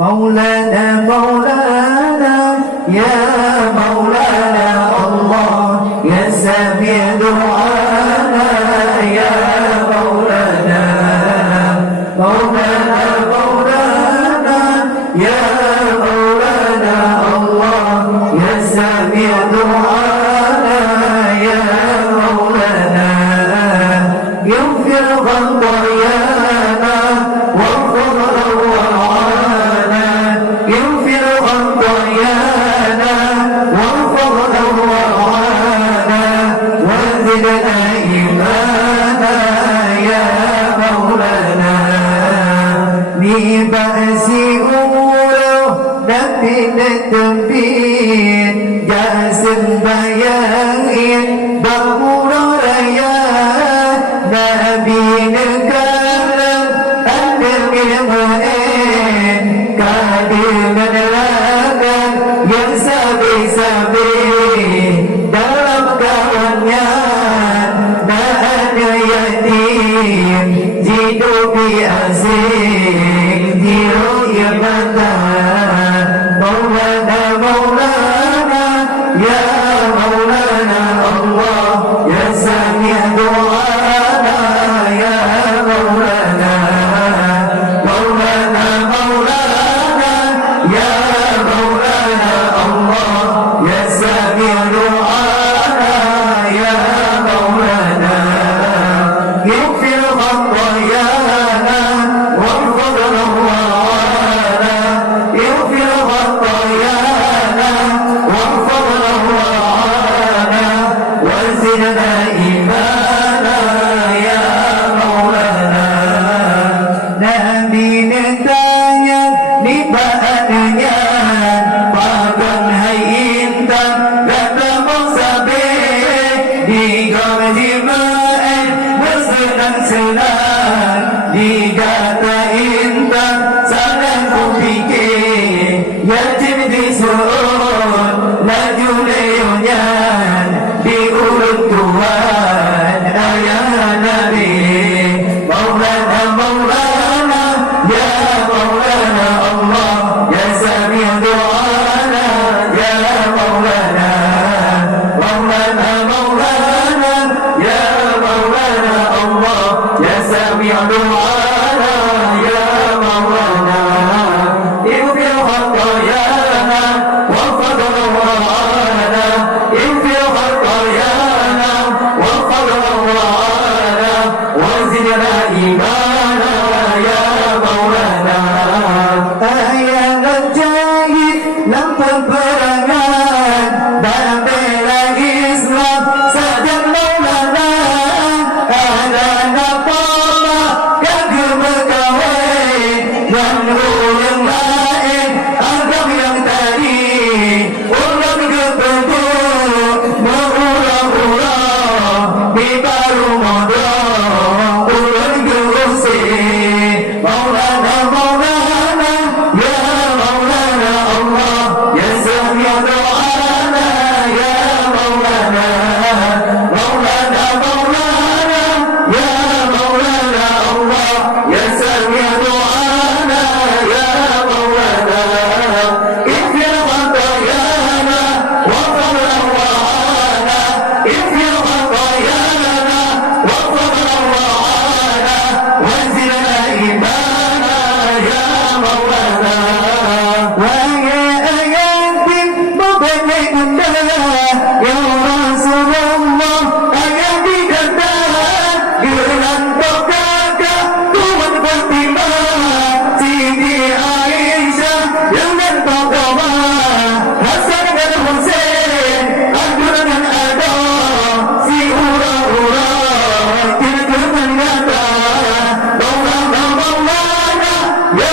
مولانا مولانا يا مولانا الله يا سميع دعانا يا مولانا مولانا مولانا يا مولانا الله يا سميع دعانا يا مولانا يغفر خطايانا واغفر أوعانا يغفر خطايانا واغفر أوعانا وزدنا إيمانا يا مولانا ببأس أولو نبي التنبيه جاس بيان بقول ريا نبي نكرم أنم المؤمن كادم نراgan yang sabi-sabi dalam kawannya tak ada yatim hidup asing hidup yang mata Maulana Maulana ya Maulana Allah ya sami' du'ana ya Maulana Maulana Maulana ya Maulana Allah ya sami' du'ana ya Maulana يغفر خطايانا واغفر أوعانا يغفر خطايانا واغفر أوعانا وزدنا إيمانا يا مولانا Nabi ditanya di bahannya Bahkan hai intan kata musabe di gaji ma'en bersenang-senang di kata intan sangat ku fikir yatim disuruh laju leonyan di urut Tuhan ayah Nabi Maulana Maulana ya Maulana Allah ya sami' du'ana ya Maulana Maulana Maulana ya Maulana Allah ya sami' du'ana ya Maulana اغفر خطايانا واغفر أوعانا اغفر خطايانا واغفر أوعانا وزدنا إيمانا يا مولانا يا ngejahit lampu perangan dan bela Islam sajak Maulana anak-anak papa kagum berkawai yang yang lain agam yang tadi ulang kebentuk mengurang-urang di baru modal ulang keusir Maulana Maulana ya Maulana Allah ya sami' du'ana ya Maulana Maulana Maulana ya Maulana Allah ya sami' du'ana ya Maulana اغفر خطايانا واغفر أوعانا اغفر خطايانا واغفر أوعانا وزدنا إيمانا يا مولانا ويا أياتي مبني الله يا رسول الله أياتي كتاب جلن بكاك قوة فاطمة سيدي عائشة جلن فاطمة حسن dan Hussein Al-Quran ada si ura-ura tidak nyata Maulana Maulana ya